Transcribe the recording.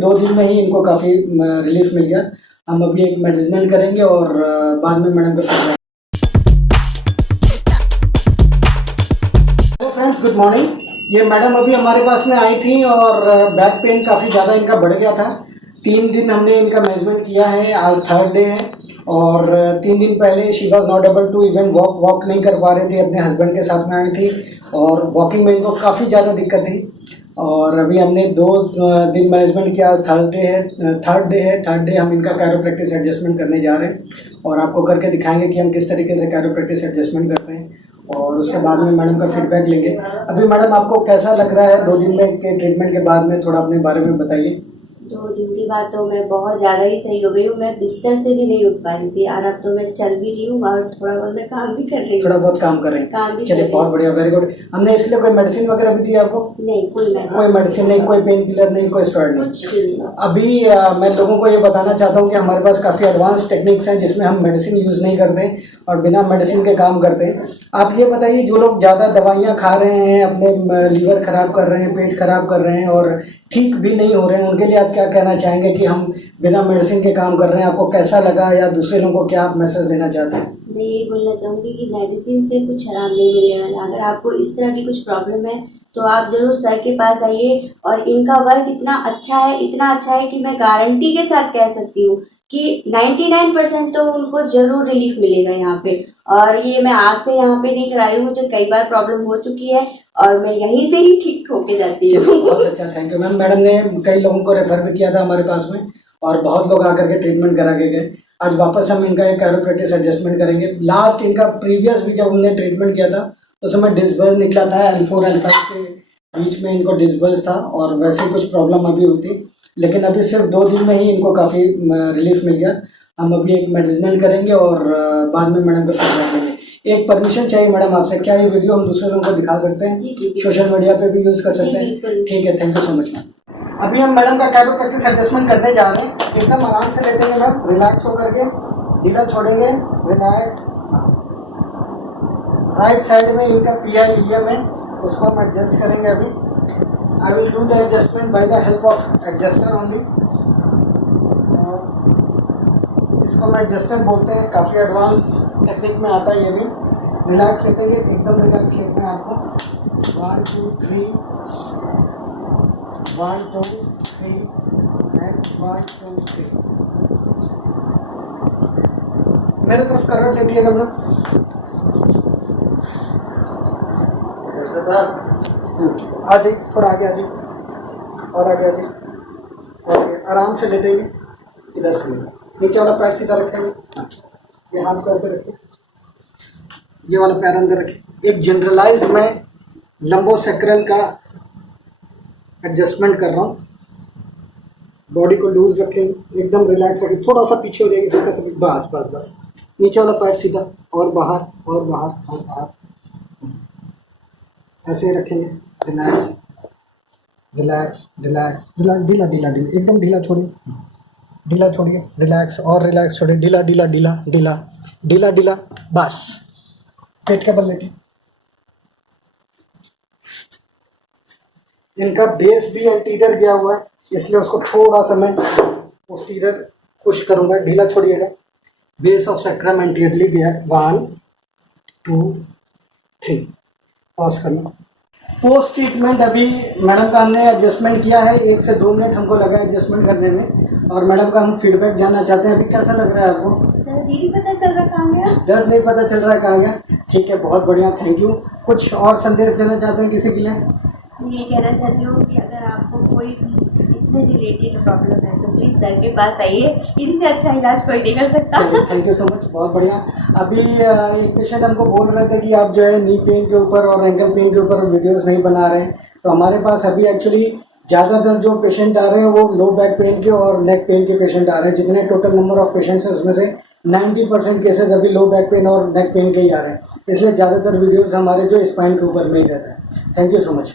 सिर्फ 2 दिन में ही इनको काफ़ी रिलीफ मिल गया। हम अभी एक मैनेजमेंट करेंगे और बाद में मैडम को फिर। Hello friends, good morning. ये मैडम अभी हमारे पास में आई थी और बैक पेन काफ़ी ज़्यादा इनका बढ़ गया था। 3 दिन हमने इनका मैनेजमेंट किया है, आज थर्ड डे है और 3 दिन पहले she was not able to even walk नहीं कर पा रहे थे, अपने हस्बैंड के साथ में आई थी और वॉकिंग में इनको काफ़ी ज़्यादा दिक्कत थी। और अभी हमने 2 दिन मैनेजमेंट किया, आज थर्ड डे हम इनका कैरोप्रैक्टिस एडजस्टमेंट करने जा रहे हैं और आपको करके दिखाएंगे कि हम किस तरीके से कैरोप्रैक्टिस एडजस्टमेंट करते हैं और उसके बाद में मैडम का फीडबैक लेंगे। अभी मैडम आपको कैसा लग रहा है 2 दिन में के ट्रीटमेंट के बाद में, थोड़ा अपने बारे में बताइए। 2 दिन की बात तो मैं बहुत ज़्यादा ही सही हो गई हूँ। मैं बिस्तर से भी नहीं उठ पा रही थी और अब तो मैं चल भी रही हूँ और थोड़ा बहुत मैं काम भी कर रही हूँ। थोड़ा बहुत काम कर रहे हैं, चलिए बहुत बढ़िया, वेरी गुड। हमने इसके लिए कोई मेडिसिन वगैरह भी दी आपको? नहीं, कोई मेडिसिन नहीं, कोई पेन किलर नहीं, कोई स्टेरॉइड नहीं, कुछ भी नहीं। अभी मैं लोगों को ये बताना चाहता हूँ कि हमारे पास काफ़ी एडवांस टेक्निक्स हैं जिसमें हम मेडिसिन यूज़ नहीं करते और बिना मेडिसिन के काम करते हैं। आप ये बताइए, जो लोग ज़्यादा दवाइयाँ खा रहे हैं, अपने लीवर ख़राब कर रहे हैं, पेट खराब कर रहे हैं और ठीक भी नहीं हो रहे हैं, उनके लिए आप क्या कहना चाहेंगे कि हम बिना मेडिसिन के काम कर रहे हैं? आपको कैसा लगा या दूसरे लोगों को क्या आप मैसेज देना चाहते हैं? मैं ये बोलना चाहूँगी कि मेडिसिन से कुछ आराम नहीं मिलेगा। अगर आपको इस तरह की कुछ प्रॉब्लम है तो आप ज़रूर सर के पास आइए और इनका वर्क इतना अच्छा है कि मैं गारंटी के साथ कह सकती हूँ कि 99% तो उनको ज़रूर रिलीफ मिलेगा यहाँ पे। और ये मैं आज से यहाँ पे नहीं कराई हूँ, मुझे कई बार प्रॉब्लम हो चुकी है और मैं यहीं से ही ठीक होके जाती हूँ। बहुत अच्छा, थैंक यू मैम। मैडम ने कई लोगों को रेफर भी किया था हमारे पास में और बहुत लोग आकर के ट्रीटमेंट करा के गए। आज वापस हम इनका एक कैरोप्रैक्टिस एडजस्टमेंट करेंगे। लास्ट इनका प्रीवियस भी जब हमने ट्रीटमेंट किया था उस समय डिस्बर्स निकला था, L4 L5 के बीच में इनको डिस्बर्स था और वैसे कुछ प्रॉब्लम अभी हुई थी, लेकिन अभी सिर्फ 2 दिन में ही इनको काफ़ी रिलीफ मिल गया। हम अभी एक मैनेजमेंट करेंगे और बाद में मैडम को फीडबैक लेंगे। एक परमिशन चाहिए मैडम आपसे, क्या ये वीडियो हम दूसरे लोगों को दिखा सकते हैं? जी, सोशल मीडिया पे भी यूज़ कर सकते हैं? ठीक है, thank you so much ma'am. अभी हम मैडम का कैरोप्रैक्टिस एडजस्टमेंट करने जा रहे हैं। एकदम आराम से लेटेंगे मैम, रिलैक्स होकर के, ढीला छोड़ेंगे, रिलैक्स। राइट साइड में इनका PI ईएम है, उसको हम एडजस्ट करेंगे अभी। I will do the adjustment by the help of adjuster only. इसको हम एडजस्टर बोलते हैं, काफ़ी एडवांस टेक्निक में आता है ये भी। रिलैक्स लेटेंगे, एकदम रिलैक्स लेटना है आपको। 1 2 3 1 2 3 एंड 1 2 3। मेरे तरफ करवट लेटिएगा मैडम। आ जाइए, थोड़ा आगे आ जाइए और आगे आ जाइए। ओके, आराम से लेटेंगे, इधर से नीचे वाला पैर सीधा रखेंगे। ये हाथ को ऐसे रखिए, ये वाला पैर अंदर रखिए। एक जनरलाइज्ड मैं लंबोसेक्रल का एडजस्टमेंट कर रहा हूँ। बॉडी को लूज रखेंगे, एकदम रिलैक्स रखें, थोड़ा सा पीछे हो जाएगी, हल्का सा, बस बस बस। नीचे वाला पैर सीधा और बाहर और बाहर और बाहर, ऐसे ही रखेंगे। रिलैक्स रिलैक्स रिलैक्स रिलैक्स, ढीला ढीला ढीला, एकदम ढीला छोड़िए, ढीला छोड़िए, रिलैक्स और रिलैक्स छोड़िए, ढीला ढीला ढीला ढीला ढीला ढीला, बस। पेट के बल लेके। इनका बेस भी एंटीरियर गया हुआ है, इसलिए उसको थोड़ा सा मैं पोस्टीरियर पुश करूंगा। ढीला छोड़िएगा। बेस ऑफ सैक्रम एंटीरियरली गया है। 1 2 3, पॉज करना। पोस्ट ट्रीटमेंट अभी मैडम का हमने एडजस्टमेंट किया है, 1 से 2 मिनट हमको लगा एडजस्टमेंट करने में और मैडम का हम फीडबैक जानना चाहते हैं। अभी कैसा लग रहा है आपको? दीदी पता चल रहा कहाँ गया? दर्द नहीं पता चल रहा है कहाँ गया? ठीक है, बहुत बढ़िया, थैंक यू। कुछ और संदेश देना चाहते हैं किसी के लिए? ये कहना चाहती हूँ कि अगर आपको कोई भी इससे रिलेटेड प्रॉब्लम है तो प्लीज़ सर के पास आइए, इनसे अच्छा इलाज कोई नहीं कर सकता। थैंक यू सो मच, बहुत बढ़िया। अभी एक पेशेंट हमको बोल रहे थे कि आप जो है नी पेन के ऊपर और एंकल पेन के ऊपर वीडियोस नहीं बना रहे हैं, तो हमारे पास अभी एक्चुअली ज़्यादातर जो पेशेंट आ रहे हैं वो लो बैक पेन के और नेक पेन के पेशेंट आ रहे हैं। जितने टोटल नंबर ऑफ पेशेंट्स हैं उसमें से 90% केसेज अभी लो बैक पेन और नेक पेन के ही आ रहे हैं, इसलिए ज़्यादातर वीडियोज़ हमारे जो स्पाइन के ऊपर में ही रहता है। Thank you so much.